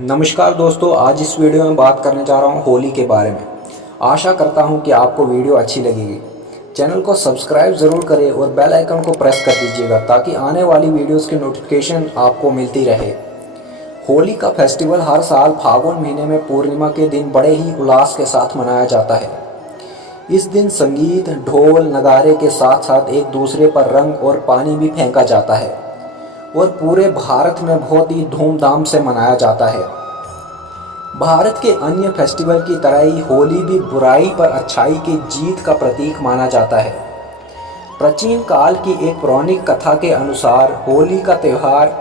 नमस्कार दोस्तों, आज इस वीडियो में बात करने जा रहा हूँ होली के बारे में। आशा करता हूँ कि आपको वीडियो अच्छी लगेगी। चैनल को सब्सक्राइब ज़रूर करें और बेल आइकन को प्रेस कर दीजिएगा ताकि आने वाली वीडियोस की नोटिफिकेशन आपको मिलती रहे। होली का फेस्टिवल हर साल फागुन महीने में पूर्णिमा के दिन बड़े ही उल्लास के साथ मनाया जाता है। इस दिन संगीत, ढोल, नगाड़े के साथ साथ एक दूसरे पर रंग और पानी भी फेंका जाता है और पूरे भारत में बहुत ही धूमधाम से मनाया जाता है। भारत के अन्य फेस्टिवल की तरह ही होली भी बुराई पर अच्छाई की जीत का प्रतीक माना जाता है। प्राचीन काल की एक पौराणिक कथा के अनुसार होली का त्यौहार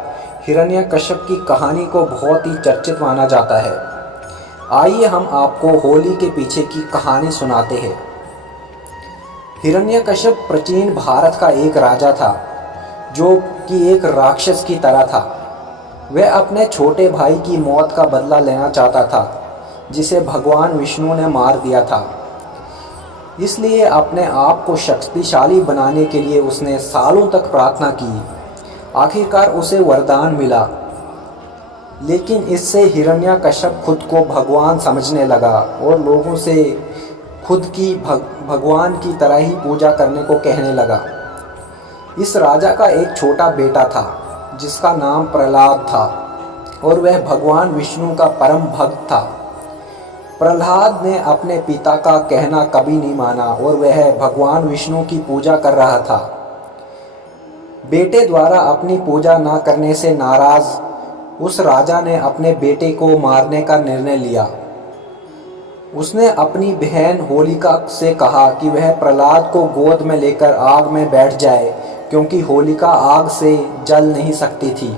हिरण्यकश्यप की कहानी को बहुत ही चर्चित माना जाता है। आइए हम आपको होली के पीछे की कहानी सुनाते हैं। हिरण्यकश्यप प्राचीन भारत का एक राजा था जो कि एक राक्षस की तरह था। वह अपने छोटे भाई की मौत का बदला लेना चाहता था जिसे भगवान विष्णु ने मार दिया था। इसलिए अपने आप को शक्तिशाली बनाने के लिए उसने सालों तक प्रार्थना की। आखिरकार उसे वरदान मिला, लेकिन इससे हिरण्यकश्यप खुद को भगवान समझने लगा और लोगों से खुद की भगवान की तरह ही पूजा करने को कहने लगा। इस राजा का एक छोटा बेटा था जिसका नाम प्रहलाद था और वह भगवान विष्णु का परम भक्त था। प्रहलाद ने अपने पिता का कहना कभी नहीं माना और वह भगवान विष्णु की पूजा कर रहा था। बेटे द्वारा अपनी पूजा न करने से नाराज उस राजा ने अपने बेटे को मारने का निर्णय लिया। उसने अपनी बहन होलिका से कहा कि वह प्रहलाद को गोद में लेकर आग में बैठ जाए, क्योंकि होलिका आग से जल नहीं सकती थी।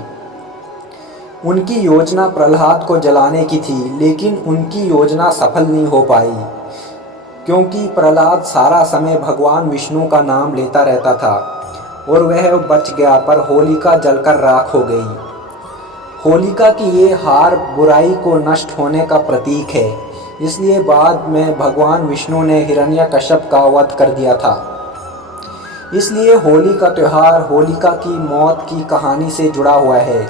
उनकी योजना प्रहलाद को जलाने की थी, लेकिन उनकी योजना सफल नहीं हो पाई क्योंकि प्रहलाद सारा समय भगवान विष्णु का नाम लेता रहता था और वह बच गया, पर होलिका जलकर राख हो गई। होलिका की ये हार बुराई को नष्ट होने का प्रतीक है, इसलिए बाद में भगवान विष्णु ने हिरण्यकश्यप का वध कर दिया था। इसलिए होली का त्यौहार होलिका की मौत की कहानी से जुड़ा हुआ है।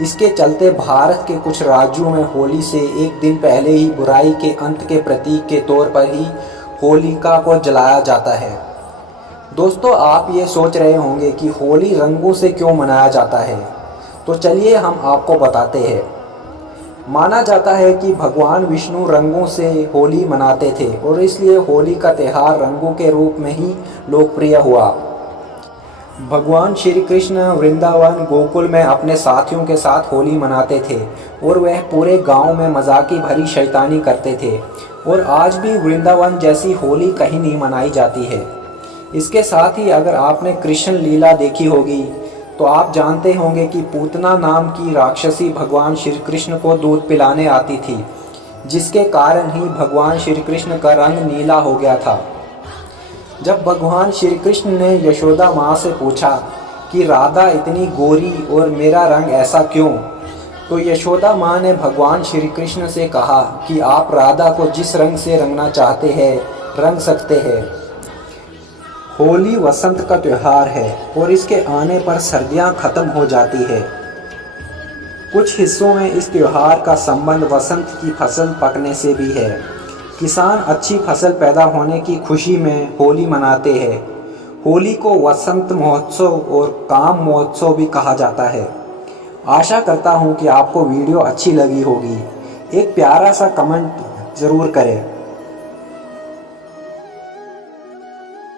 इसके चलते भारत के कुछ राज्यों में होली से एक दिन पहले ही बुराई के अंत के प्रतीक के तौर पर ही होलिका को जलाया जाता है। दोस्तों, आप ये सोच रहे होंगे कि होली रंगों से क्यों मनाया जाता है, तो चलिए हम आपको बताते हैं। माना जाता है कि भगवान विष्णु रंगों से होली मनाते थे और इसलिए होली का त्यौहार रंगों के रूप में ही लोकप्रिय हुआ। भगवान श्री कृष्ण वृंदावन गोकुल में अपने साथियों के साथ होली मनाते थे और वह पूरे गांव में मजाकी भरी शैतानी करते थे और आज भी वृंदावन जैसी होली कहीं नहीं मनाई जाती है। इसके साथ ही अगर आपने कृष्ण लीला देखी होगी तो आप जानते होंगे कि पूतना नाम की राक्षसी भगवान श्री कृष्ण को दूध पिलाने आती थी, जिसके कारण ही भगवान श्री कृष्ण का रंग नीला हो गया था। जब भगवान श्री कृष्ण ने यशोदा माँ से पूछा कि राधा इतनी गोरी और मेरा रंग ऐसा क्यों, तो यशोदा माँ ने भगवान श्री कृष्ण से कहा कि आप राधा को जिस रंग से रंगना चाहते हैं रंग सकते हैं। होली वसंत का त्यौहार है और इसके आने पर सर्दियां खत्म हो जाती है। कुछ हिस्सों में इस त्यौहार का संबंध वसंत की फसल पकने से भी है। किसान अच्छी फसल पैदा होने की खुशी में होली मनाते हैं। होली को वसंत महोत्सव और काम महोत्सव भी कहा जाता है। आशा करता हूँ कि आपको वीडियो अच्छी लगी होगी। एक प्यारा सा कमेंट ज़रूर करें।